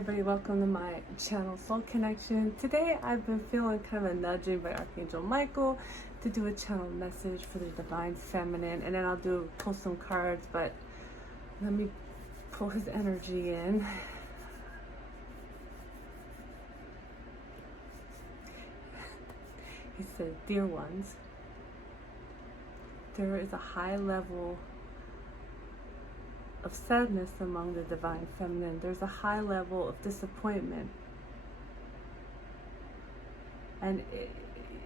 everybody, welcome to my channel Soul Connection. Today I've been feeling kind of a nudging by Archangel Michael to do a channel message for the Divine Feminine, and then I'll pull some cards, but let me pull his energy in. He says, dear ones, there is a high level of sadness among the Divine Feminine. There's a high level of disappointment. And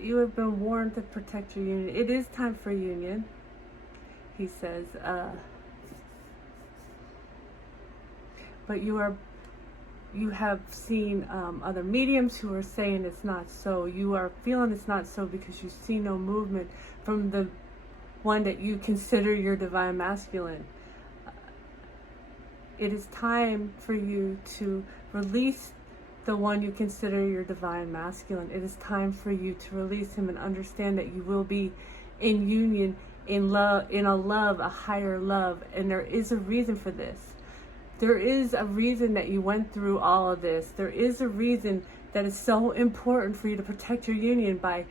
you have been warned to protect your union. It is time for union, he says. But you have seen other mediums who are saying it's not so. You are feeling it's not so because you see no movement from the one that you consider your Divine Masculine. It is time for you to release the one you consider your Divine Masculine. It is time for you to release him and understand that you will be in union, in love, a higher love. And there is a reason for this. There is a reason that you went through all of this. There is a reason that is so important for you to protect your union by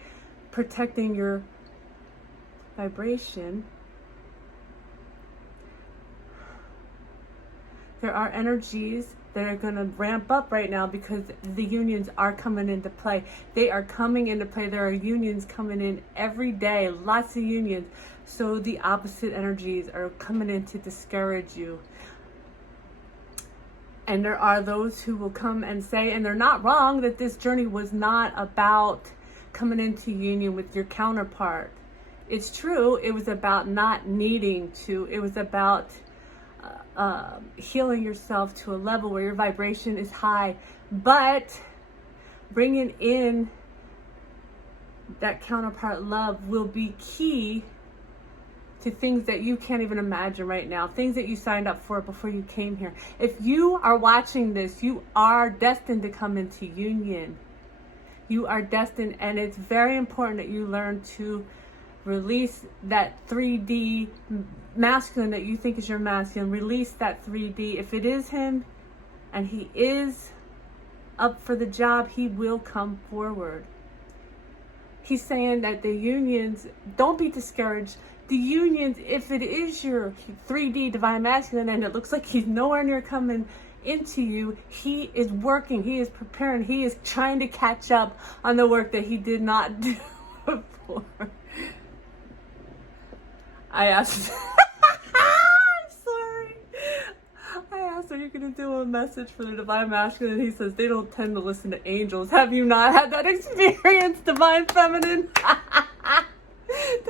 protecting your vibration. There are energies that are going to ramp up right now because the unions are coming into play. They are coming into play. There are unions coming in every day, lots of unions. So the opposite energies are coming in to discourage you. And there are those who will come and say, and they're not wrong, that this journey was not about coming into union with your counterpart. It's true, it was about not needing to. It was about healing yourself to a level where your vibration is high, but bringing in that counterpart love will be key to things that you can't even imagine right now, things that you signed up for before you came here. If you are watching this, you are destined to come into union. You are destined, and it's very important that you learn to release that 3D masculine that you think is your masculine. Release that 3D. If it is him and he is up for the job, he will come forward. He's saying that the unions, don't be discouraged. The unions, if it is your 3D Divine Masculine and it looks like he's nowhere near coming into you, he is working, he is preparing, he is trying to catch up on the work that he did not do before. I asked, I'm sorry. I asked, are you going to do a message for the Divine Masculine? And he says, they don't tend to listen to angels. Have you not had that experience, Divine Feminine? That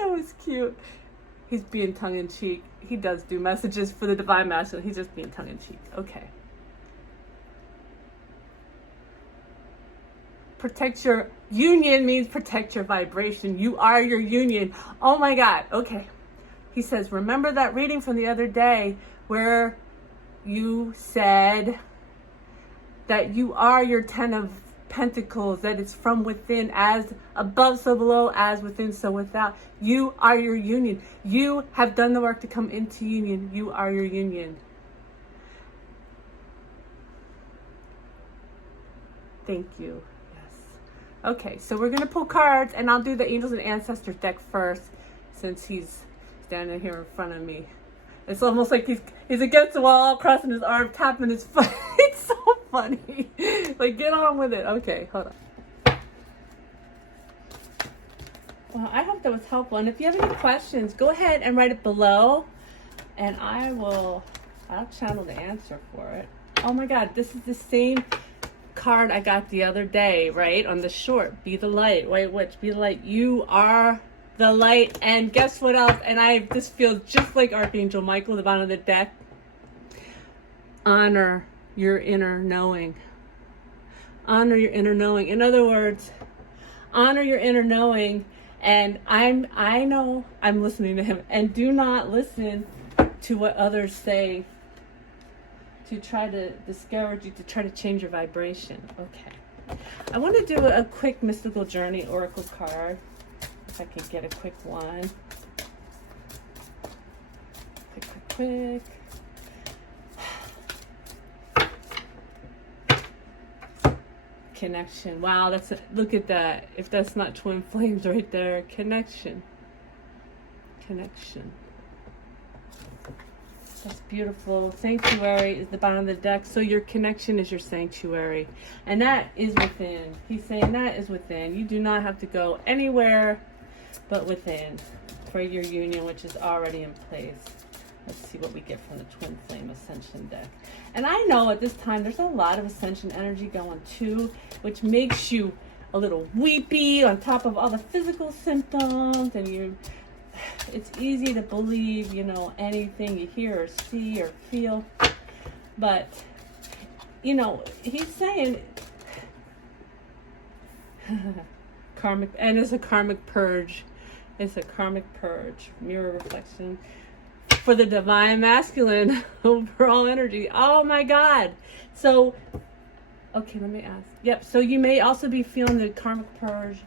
was cute. He's being tongue-in-cheek. He does do messages for the Divine Masculine. He's just being tongue-in-cheek. Okay. Protect your union means protect your vibration. You are your union. Oh my God. Okay. He says, remember that reading from the other day where you said that you are your 10 of Pentacles, that it's from within, as above so below, as within so without. You are your union. You have done the work to come into union. You are your union. Thank you. Yes. Okay, so we're going to pull cards, and I'll do the Angels and Ancestors deck first since he's standing here in front of me. It's almost like he's against the wall, crossing his arm, tapping his foot. It's so funny. Like, get on with it. Okay, hold on. Well, I hope that was helpful. And if you have any questions, go ahead and write it below, and I'll channel the answer for it. Oh my God, this is the same card I got the other day, right? On the short, be the light. Wait, which? Be the light. You are the light. And guess what else? And this feels just like Archangel Michael, the bottom of the deck. Honor your inner knowing. Honor your inner knowing. In other words, honor your inner knowing. And I know I'm listening to him. And do not listen to what others say to try to discourage you, to try to change your vibration. Okay. I want to do a quick mystical journey oracle card. If I can get a quick one. Quick. Connection. Wow, look at that. If that's not twin flames right there. Connection. Connection. That's beautiful. Sanctuary is the bottom of the deck. So your connection is your sanctuary. And that is within. He's saying that is within. You do not have to go anywhere but within for your union, which is already in place. Let's see what we get from the Twin Flame Ascension deck. And I know at this time there's a lot of Ascension energy going too, which makes you a little weepy on top of all the physical symptoms, and it's easy to believe, anything you hear or see or feel. But, he's saying karmic, and it's a karmic purge. It's a karmic purge, mirror reflection for the divine masculine overall energy. Oh my God. So, okay, let me ask. Yep, so you may also be feeling the karmic purge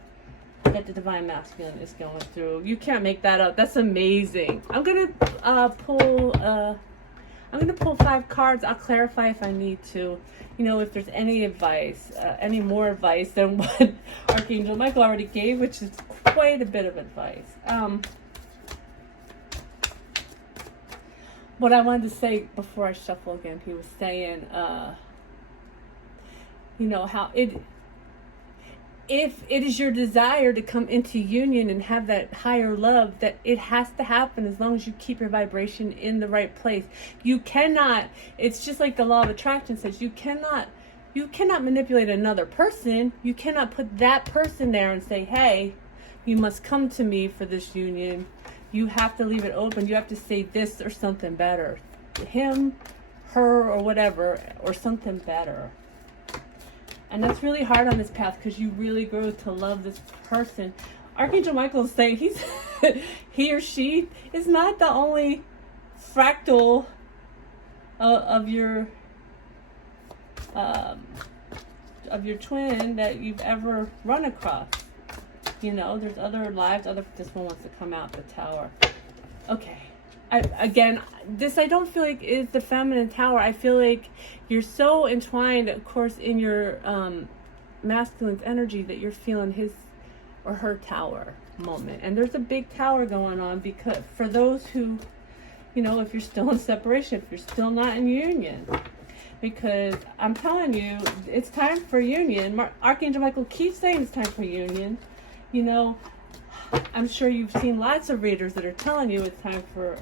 that the divine masculine is going through. You can't make that up. That's amazing. I'm gonna pull 5 cards. I'll clarify if I need to. If there's any advice, any more advice than what Archangel Michael already gave, which is quite a bit of advice. What I wanted to say before I shuffle again, he was saying, how if it is your desire to come into union and have that higher love, that it has to happen as long as you keep your vibration in the right place. You cannot, it's just like the law of attraction says, you cannot manipulate another person. You cannot put that person there and say, hey, you must come to me for this union. You have to leave it open. You have to say this or something better. Him, her, or whatever, or something better. And that's really hard on this path because you really grow to love this person. Archangel Michael is saying he or she is not the only fractal of your twin that you've ever run across. There's other lives. This one wants to come out the Tower. Okay. I don't feel like is the feminine Tower. I feel like you're so entwined, of course, in your masculine's energy that you're feeling his or her Tower moment. And there's a big Tower going on because for those who, if you're still in separation, if you're still not in union, because I'm telling you, it's time for union. Archangel Michael keeps saying it's time for union. I'm sure you've seen lots of readers that are telling you it's time for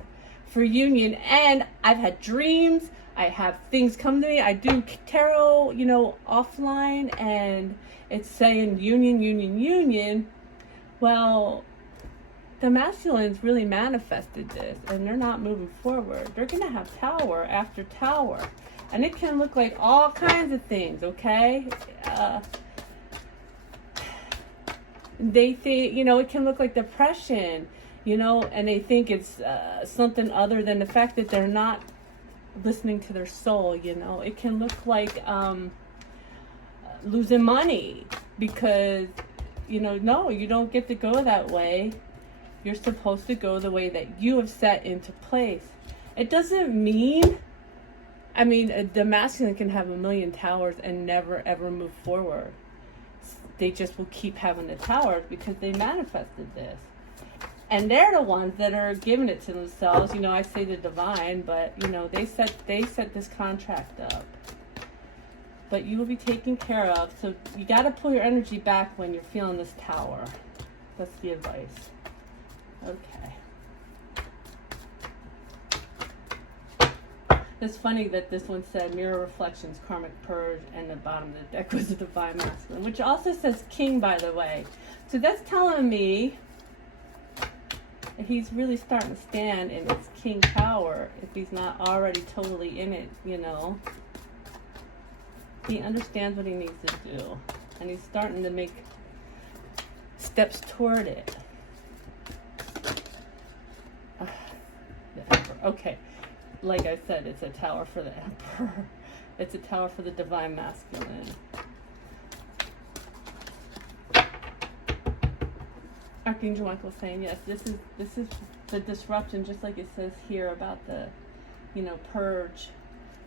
union, and I've had dreams, I have things come to me, I do tarot, offline, and it's saying union, union, union. Well, the masculines really manifested this, and they're not moving forward. They're going to have Tower after Tower, and it can look like all kinds of things, okay? They think, it can look like depression, and they think it's something other than the fact that they're not listening to their soul, It can look like losing money because, no, you don't get to go that way. You're supposed to go the way that you have set into place. It doesn't mean, the masculine can have a million towers and never, ever move forward. They just will keep having the towers because they manifested this. And they're the ones that are giving it to themselves. I say the divine, but, they set this contract up. But you will be taken care of. So you got to pull your energy back when you're feeling this Tower. That's the advice. Okay. It's funny that this one said mirror reflections, karmic purge, and the bottom of the deck was the divine masculine, which also says king, by the way. So that's telling me that he's really starting to stand in his king power if he's not already totally in it, He understands what he needs to do, and he's starting to make steps toward it. Okay. Like I said, it's a Tower for the Emperor. It's a Tower for the divine masculine. Archangel Michael saying, yes, this is the disruption, just like it says here about the, purge.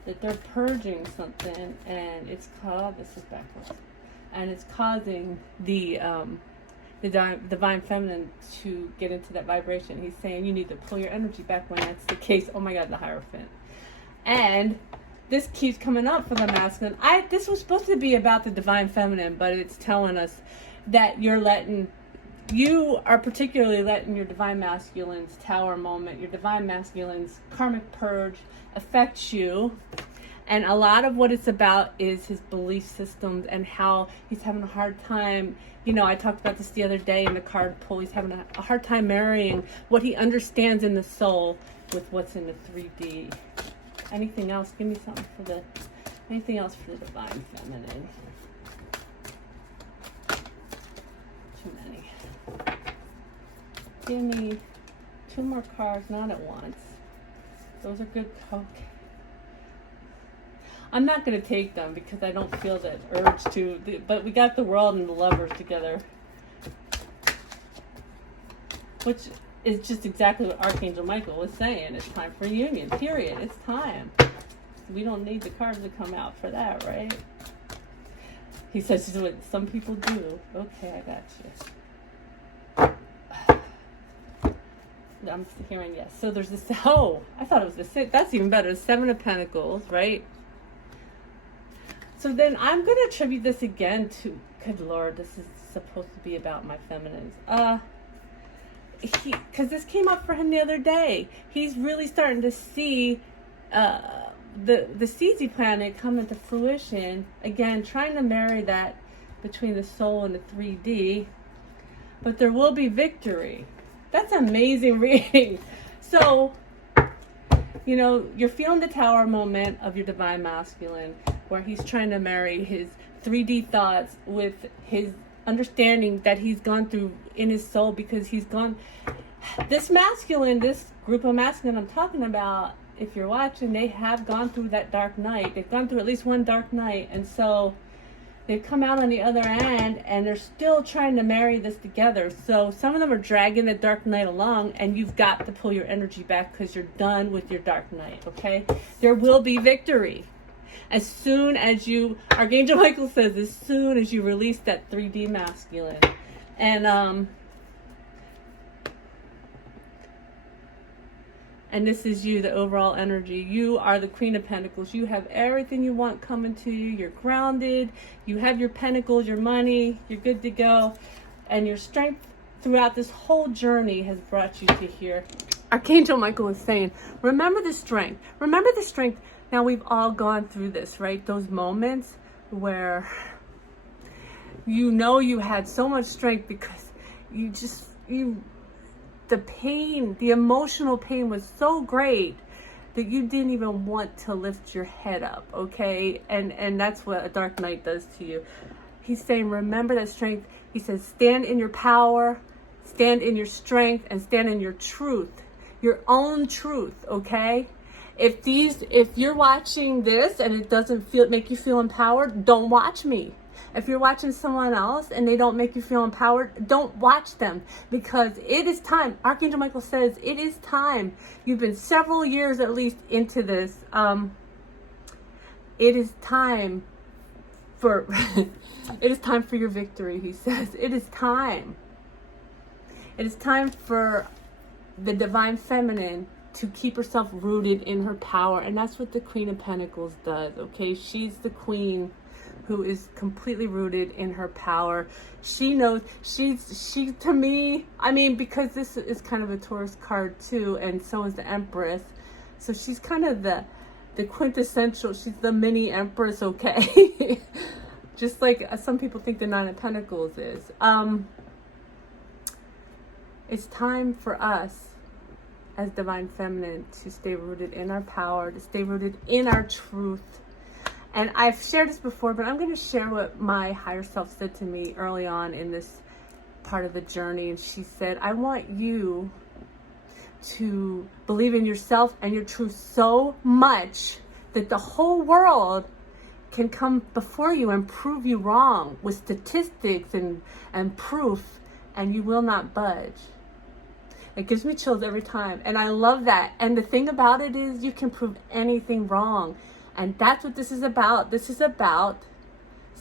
That they're purging something, and it's called, this is backwards. and it's causing the divine feminine to get into that vibration. He's saying you need to pull your energy back when that's the case. Oh my God, the Hierophant. And this keeps coming up for the masculine. This was supposed to be about the divine feminine, but it's telling us that you are particularly letting your divine masculine's tower moment, your divine masculine's karmic purge affect you. And a lot of what it's about is his belief systems and how he's having a hard time. You know, I talked about this the other day in the card pull. He's having a hard time marrying what he understands in the soul with what's in the 3D. Anything else? Give me something anything else for the divine feminine? Too many. Give me 2 more cards, not at once. Those are good. Okay. I'm not going to take them because I don't feel that urge to, but we got the World and the Lovers together, which is just exactly what Archangel Michael was saying. It's time for union, period. It's time. We don't need the cards to come out for that, right? He says this is what some people do. Okay, I got you. I'm hearing yes. So there's this, I thought it was the 6. That's even better. 7 of Pentacles, right? So then I'm going to attribute this again to, good Lord, this is supposed to be about my feminines. Because this came up for him the other day. He's really starting to see the CZ planet come into fruition. Again, trying to marry that between the soul and the 3D. But there will be victory. That's amazing reading. So, you know, you're feeling the tower moment of your divine masculine, where he's trying to marry his 3D thoughts with his understanding that he's gone through in his soul, because this group of masculine I'm talking about, if you're watching, they have gone through that dark night. They've gone through at least one dark night, and so they've come out on the other end, and they're still trying to marry this together. So some of them are dragging the dark night along, and you've got to pull your energy back because you're done with your dark night, okay? There will be victory. As soon as Archangel Michael says, as soon as you release that 3D masculine. And this is you, the overall energy. You are the Queen of Pentacles. You have everything you want coming to you. You're grounded. You have your pentacles, your money. You're good to go. And your strength throughout this whole journey has brought you to here. Archangel Michael is saying, remember the strength. Remember the strength. Now, we've all gone through this, right? Those moments where you know you had so much strength because the pain, the emotional pain was so great that you didn't even want to lift your head up, okay? And that's what a dark night does to you. He's saying, remember that strength. He says, stand in your power, stand in your strength, and stand in your truth, your own truth, okay? If you're watching this and it doesn't make you feel empowered, don't watch me. If you're watching someone else and they don't make you feel empowered, don't watch them, because it is time. Archangel Michael says it is time. You've been several years at least into this. It is time for it is time for your victory, he says. It is time. It is time for the divine feminine to keep herself rooted in her power. And that's what the Queen of Pentacles does, okay? She's the queen who is completely rooted in her power. She knows, she to me, I mean, because this is kind of a Taurus card too, and so is the Empress. So she's kind of the quintessential, she's the mini Empress, okay? Just like some people think the Nine of Pentacles is. It's time for us as divine feminine to stay rooted in our power, to stay rooted in our truth. And I've shared this before, but I'm going to share what my higher self said to me early on in this part of the journey. And she said, I want you to believe in yourself and your truth so much that the whole world can come before you and prove you wrong with statistics and proof, and you will not budge. It gives me chills every time. And I love that. And the thing about it is you can prove anything wrong. And that's what this is about. This is about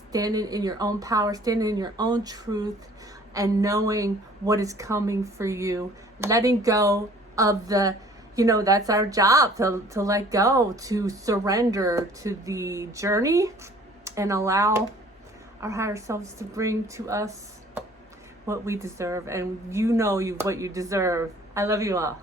standing in your own power, standing in your own truth, and knowing what is coming for you. Letting go of the, that's our job, to let go, to surrender to the journey, and allow our higher selves to bring to us what we deserve. And what you deserve. I love you all.